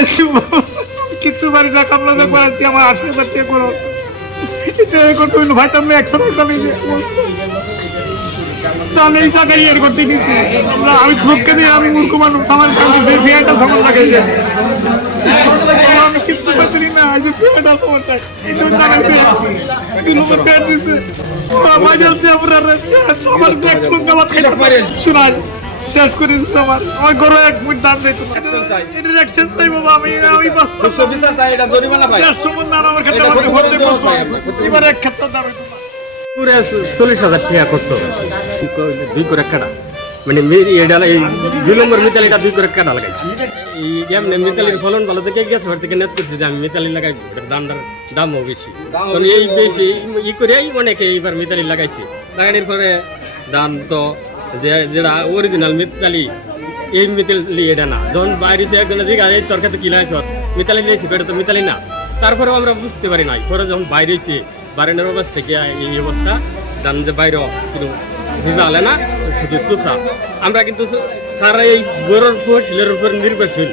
করেছি কিছু বাড়ি না কামনা করেছি আমার 80,000 টাকা করো ভাই তুমি 100 টাকা নিয়ে তাহলে এই জায়গায় ইয়ে করতে গেছি আমি খুবকে দিয়ে আমি মূর্খ মানুষ আমার ফিয়াটা সময় লাগাই যায় আমি কিনতে পারছি না এই যে ফিয়াটা সমস্যা এই জন্য আমার ফিয়াট দিচ্ছে বাজার যে আপনার আমার শোনায় শেষ করে দিচ্ছে আমার গরু 1 মিনিট দাম দিতে এটার অ্যাকশন চাই বাবা আমি আমার ক্ষেত্রে এবার এক ক্ষেত্রে দাম পুরো 40,000 টাকা করছো 2 করে কাটা মানে এটা এই 2 নম্বর মিতালিটা 2 করে কাটা লাগাই এই এমনি মিতালির ফলন ভালো থেকে গেছে ওর থেকে নেট করছি যে আমি মিতালি লাগাই দামও বেশি কারণ এই বেশি করে অনেকে এইবার মিতালি লাগাইছি লাগানোর পরে দাম তো যেটা অরিজিনাল মিতালি এই মিতালি এটা না যখন বাইরে একজনের দিকে এই তরকারি কি লাগাইছ মিতালি নিয়েছি এটা তো মিতালি না তারপরেও আমরা বুঝতে পারি নাই পরে যখন বাইরে এসে বারেনের অবস্থা থেকে এই অবস্থা ধান যে বাইরে কিন্তু ভিজা হলে না শুধু চুপসা আমরা কিন্তু সারা এই গরুর ফসলের উপর নির্ভরশীল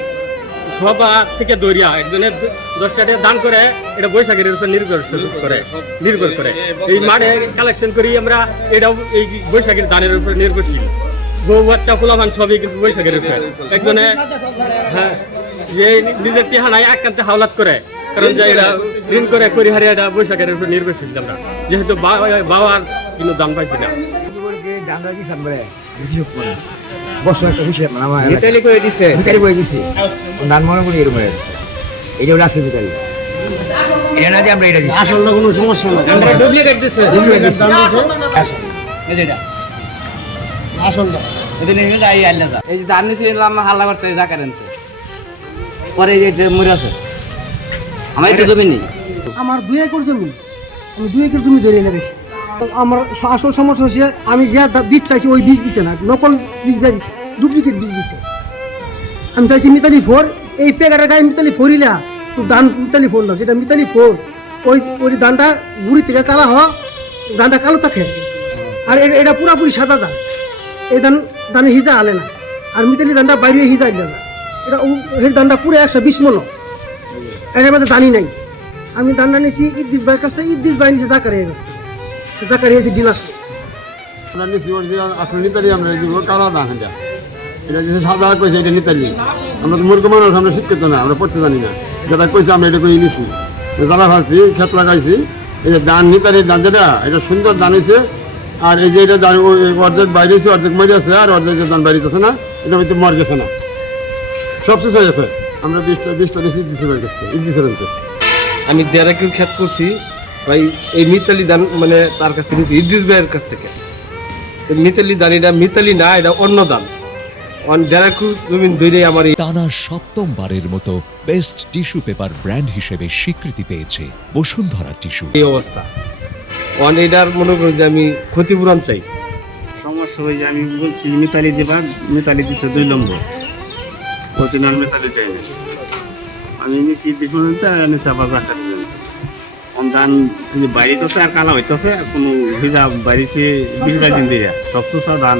সবার থেকে দরিয়া একজনের 10 টাকা দান করে এটা বৈশাখের উপর নির্ভর করে এই মাঠে কালেকশন করি আমরা এটাও এই বৈশাখের ধানের উপর নির্ভরশীল বউ বাচ্চা ফুলাভান সবই কিন্তু বৈশাখের উপর একজনে হ্যাঁ যে নিজের টেহানায় একান্তে হাওলাত করে কারণ যে এরা ঋণ করে পরিহারে এটা বৈশাখের উপর নির্ভরশীল আমরা যেহেতু বাবার কিন্তু দাম পাইছি না কোনো সমস্যা না এই যে ধান নিচে হাল্লা করতে জাকার আনছে পরে এই যে মরে আছে আমার একটু জমি নেই আমার 2 একর জমি আমি 2 একর জমি ধরে লাগাইছি আমার আসল সমস্যা হচ্ছে আমি যা বীজ চাইছি ওই বীজ দিছে না নকল বীজ দিয়ে দিচ্ছে ডুপ্লিকেট বীজ দিছে আমি চাইছি মিতালি 4 এই প্যাকেটের গায়ে মিতালি 4 ইলা তো ধান মিতালি 4 না যেটা মিতালি 4 ওই ধানটা গুড়ি থেকে কালা হয় ধানটা কালো থাকে আর এটা পুরাপুরি সাদা ধান এই ধানে হিজা আলে না আর মিতালি ধানটা বাইরে হিজা আলে না এটা এই ধানটা পুরো 120 মন এর মধ্যে দানি নাই আমি ধানটা নিয়েছি ইদ্দিস ভাইয়ের কাছ থেকে ইদ্দিস ভাই নিয়েছে জাকারিয়ার কাছ থেকে জাকারিয়া হচ্ছে ডিলার আমরা নিচ্ছি আসলে নিতালি আমরা কালা ধান এটা যে সাদা কইছে এটা নিতালি আমরা তো মূর্খ মানুষ আমরা শিক্ষিত না আমরা পড়তে জানি না যেটা কইছে আমরা এটা কই নিছি যারা ভাবছি ক্ষেত লাগাইছি এই যে ধান নিতালি ধান যেটা এটা সুন্দর ধান হয়েছে আর এই যে এটা অর্ধেক বাইরে হয়েছে অর্ধেক মরে আছে আর অর্ধেক ধান বাইরে আছে না এটা হয়তো মর গেছে না সব শেষ হয়ে গেছে আমরা 20টা নিচ্ছি ইদ্দিসের আমি 1.5 একর ক্ষেত করছি ভাই এই মিতালি ধান মানে তার কাছ থেকে নিয়েছি ইদ্রিস ভাইয়ের কাছ থেকে মিতালি ধান এটা মিতালি না এটা অন্য ধান 1.5 একর জমি ধরে আমার টানা 7মবারের মতো বেস্ট টিস্যু পেপার ব্র্যান্ড হিসেবে স্বীকৃতি পেয়েছে বসুন্ধরা টিস্যু এই অবস্থা এটার মনে করি যে আমি ক্ষতিপূরণ চাই সমস্যা হয়ে আমি বলছি মিতালি দেবা মিতালি দিচ্ছে 2 নম্বর অরিজিনাল মিতালি দেয় না আমি নিচ্ছি দেখুন নিচে আবার জাকারি ধান বাইরেতে আর কালা হইতেছে কোনো ভিজা বাড়িতে 20 দিন দিয়ে সব সুসা ধান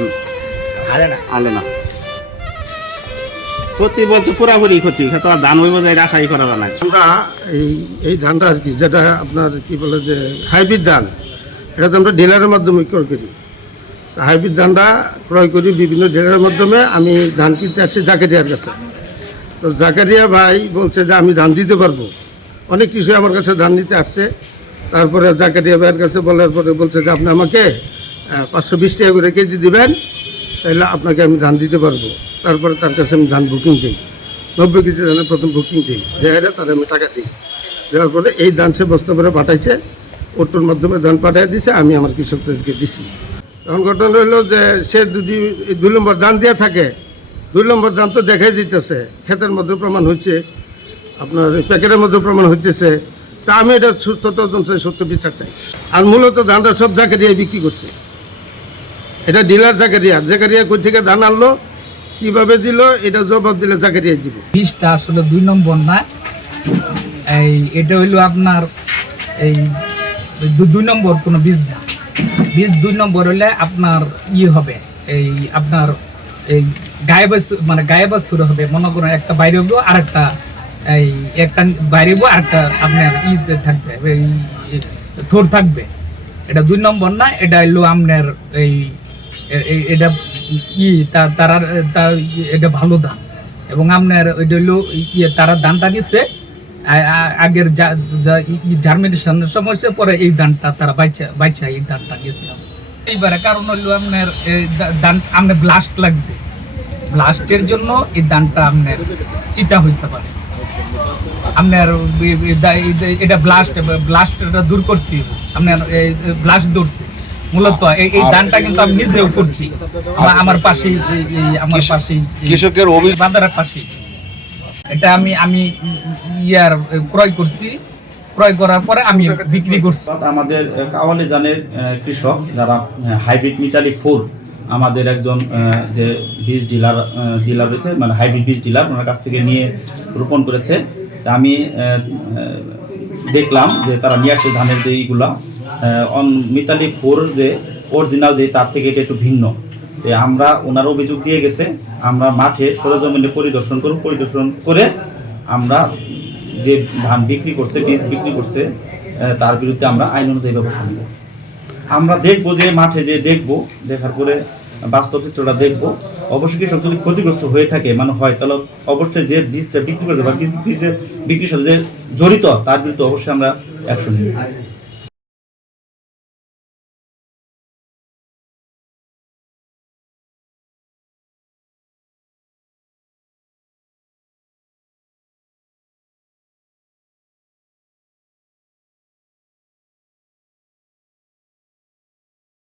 আলে না ক্ষতি বলতে পুরাপুরি ক্ষতি তো ধান হইব যায় আশাই করা যায় না আমরা এই ধানটা আর কি যেটা আপনার কি বলে যে হাইব্রিড ধান এটা তো আমরা ডিলারের মাধ্যমে ক্রয় করি হাইব্রিড ধানটা ক্রয় করি বিভিন্ন ডিলারের মাধ্যমে আমি ধান কিনতে আসছি জাকারিয়ার কাছে তো জাকারিয়া ভাই বলছে যে আমি ধান দিতে পারবো অনেক কিছু আমার কাছে ধান নিতে আসছে তারপরে জাকারিয়া ভাইয়ের কাছে বলার পরে বলছে যে আপনি আমাকে 520 টাকা করে কেজি দিবেন তাহলে আপনাকে আমি ধান দিতে পারবো তারপরে তার কাছে আমি ধান বুকিং দিই 90 কেজি ধানের প্রথম বুকিং দিই দেওয়া তার আমি টাকা দিই দেওয়ার পরে এই ধান সে বস্তা করে পাঠাইছে অটোর মাধ্যমে ধান পাঠিয়ে দিচ্ছে আমি আমার কৃষকদেরকে দিছি তখন ঘটনা হলো যে সে যদি 2 নম্বর ধান দেওয়া থাকে 2 নম্বর ধান তো দেখাই দিতেছে ক্ষেতের মধ্যে প্রমাণ হচ্ছে আপনার প্যাকেটের মধ্যে প্রমাণ হইতেছে তা আমি এটা সত্য বিচার চাই আর মূলত ধানটা সব জাকারিয়া বিক্রি করছে এটা ডিলার জাকারিয়া কই থেকে ধান আনলো কিভাবে দিল এটা জবাব দিলে জাকারিয়া দিব বীজটা আসলে 2 নম্বর না এই এটা হইলো আপনার এই 2 নম্বর কোনো বীজ না বীজ 2 নম্বর হলে আপনার হবে এই আপনার এই গায়ে বাস শুরু হবে মনে করেন একটা বাইরে হইব আর একটা এই একটা বাইরেব আর একটা আপনার থাকবে এই থোর থাকবে, এটা 2 নম্বর না, এটা হলো আপনার এই এটা তারা এটা ভালো ধান এবং আপনার ওইটা হলো তারা ধানটা নিচ্ছে আগের জার্মিনেশনের সময় হচ্ছে, পরে এই ধানটা তারা বাইচা এই ধানটা নিচ্ছে। এইবারে কারণ হলো আপনার ধান আপনার ব্লাস্ট লাগবে, ব্লাস্টের জন্য এই ধানটা আপনার চিটা হইতে পারে। আপনার এটা ব্লাস্টটা দূর করতে হবে, আপনার ব্লাস্ট ধরছে মূলত এই ধানটা কিন্তু আমি নিজেও করছি আমার পাশেই কৃষকের বাজারের পাশেই। এটা আমি ইয়ার ক্রয় করছি, ক্রয় করার পরে আমি বিক্রি করছি। আমাদের কাওয়ালি জানের কৃষক যারা হাইব্রিড মিতালি 4 আমাদের একজন যে বীজ ডিলার রয়েছে, মানে হাইব্রিড বীজ ডিলার, ওনার কাছ থেকে নিয়ে রোপণ করেছে। তা আমি দেখলাম যে তারা নিয়ে আসছে ধানের যে এইগুলা মিতালি 4 যে অরিজিনাল যে তার থেকে এটা একটু ভিন্ন। আমরা ওনার অভিযোগ দিয়ে গেছে, আমরা মাঠে সরেজমিনে পরিদর্শন করে আমরা যে ধান বিক্রি করছে, বীজ বিক্রি করছে, তার বিরুদ্ধে আমরা আইন অনুযায়ী ব্যবস্থা নেব। আমরা দেখবো যে মাঠে যে দেখার পরে বাস্তব চিত্রটা দেখবো। অবশ্যই কৃষক যদি ক্ষতিগ্রস্ত হয়ে থাকে মানে হয়, তাহলে অবশ্যই যে বীজটা বিক্রি করেছে বা বীজের বিক্রির সাথে যে জড়িত তার বিরুদ্ধে অবশ্যই আমরা অ্যাকশন নিব।